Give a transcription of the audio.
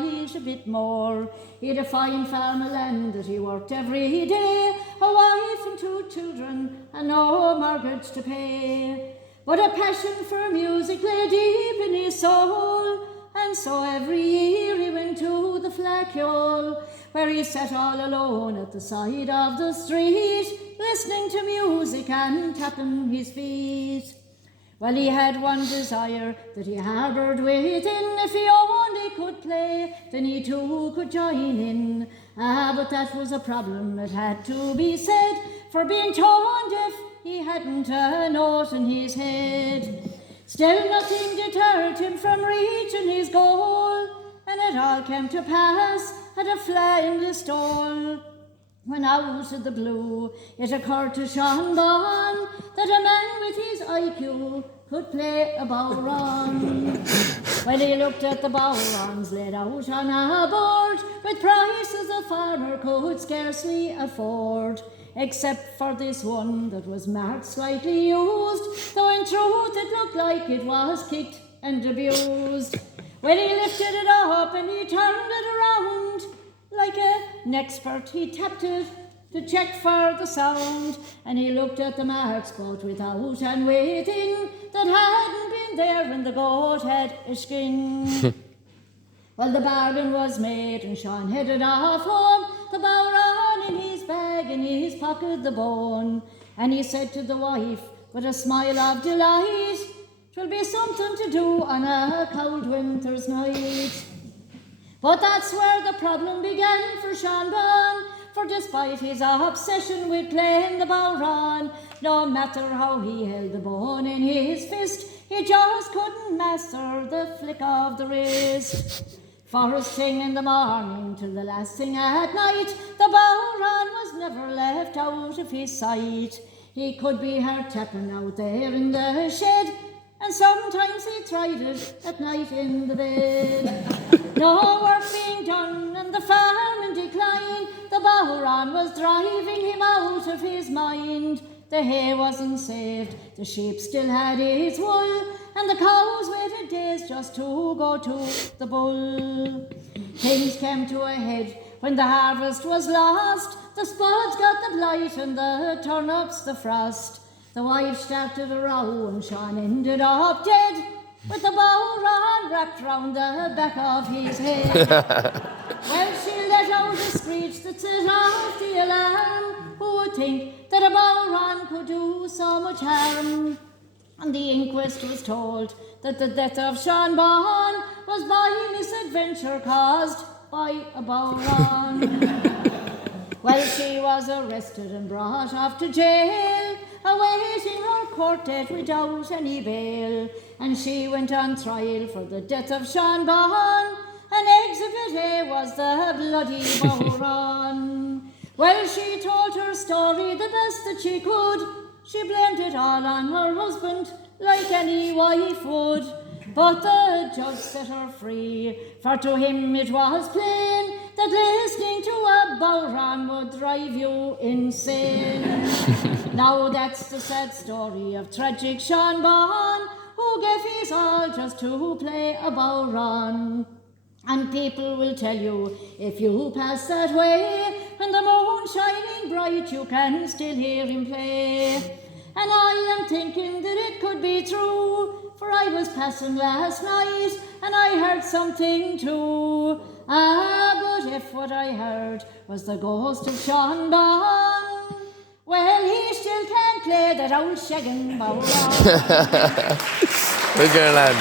quite a bit more. He had a fine farm of land that he worked every day, a wife and 2 children, and no mortgage to pay. But a passion for music lay deep in his soul, and so every year he went to the Flackyole, where he sat all alone at the side of the street, listening to music and tapping his feet. Well, he had one desire that he harboured within. If he only could play, then he too could join in. But that was a problem, it had to be said, for being tone deaf, he hadn't a note in his head. Still nothing deterred him from reaching his goal, and it all came to pass at a fly in the stall. When out of the blue it occurred to Sean Bon that a man with his IQ could play a bodhran. When he looked at the bodhrans laid out on a board, with prices a farmer could scarcely afford, except for this one that was marked slightly used, though in truth it looked like it was kicked and abused. When he lifted it up and he turned it around, like an expert he tapped it to check for the sound, and he looked at the marks both without and within that hadn't been there when the goat had a skin. Well, the bargain was made and Sean headed off home, the bodhran in his bag, in his pocket the bone, and he said to the wife with a smile of delight, "'Twill be something to do on a cold winter's night." But that's where the problem began for Sean Bon, for despite his obsession with playing the bodhran, no matter how he held the bone in his fist, he just couldn't master the flick of the wrist. First thing in the morning till the last thing at night, the bodhran was never left out of his sight. He could be heard tapping out there in the shed, and sometimes he tried it at night in the bed. No work being done and the farm in decline, the bodhran was driving him out of his mind. The hay wasn't saved, the sheep still had its wool, and the cows waited days just to go to the bull. Things came to a head when the harvest was lost. The spuds got the blight and the turnips the frost. The wife started a row and Sean ended up dead, with the bodhran wrapped round the back of his head. Well, she let out a screech that set off the alarm. Who would think that a bodhran could do so much harm? And the inquest was told that the death of Sean Bon was by misadventure caused by a bodhran. Well, she was arrested and brought off to jail, awaiting her court date without any bail. And she went on trial for the death of Sean Bon, and Exhibit A was the bloody bodhran. Well, she told her story the best that she could. She blamed it all on her husband, like any wife would. But the judge set her free, for to him it was plain that listening to a bodhran would drive you insane. Now that's the sad story of tragic Sean Bon, who gave his all just to play a bodhran. And people will tell you, if you pass that way, and the moon shining bright, you can still hear him play. And I am thinking that it could be true, for I was passing last night, and I heard something too. But if what I heard was the ghost of Sean Bon, well, he still can't play that old shaggin' bodhran. Good girl, lad.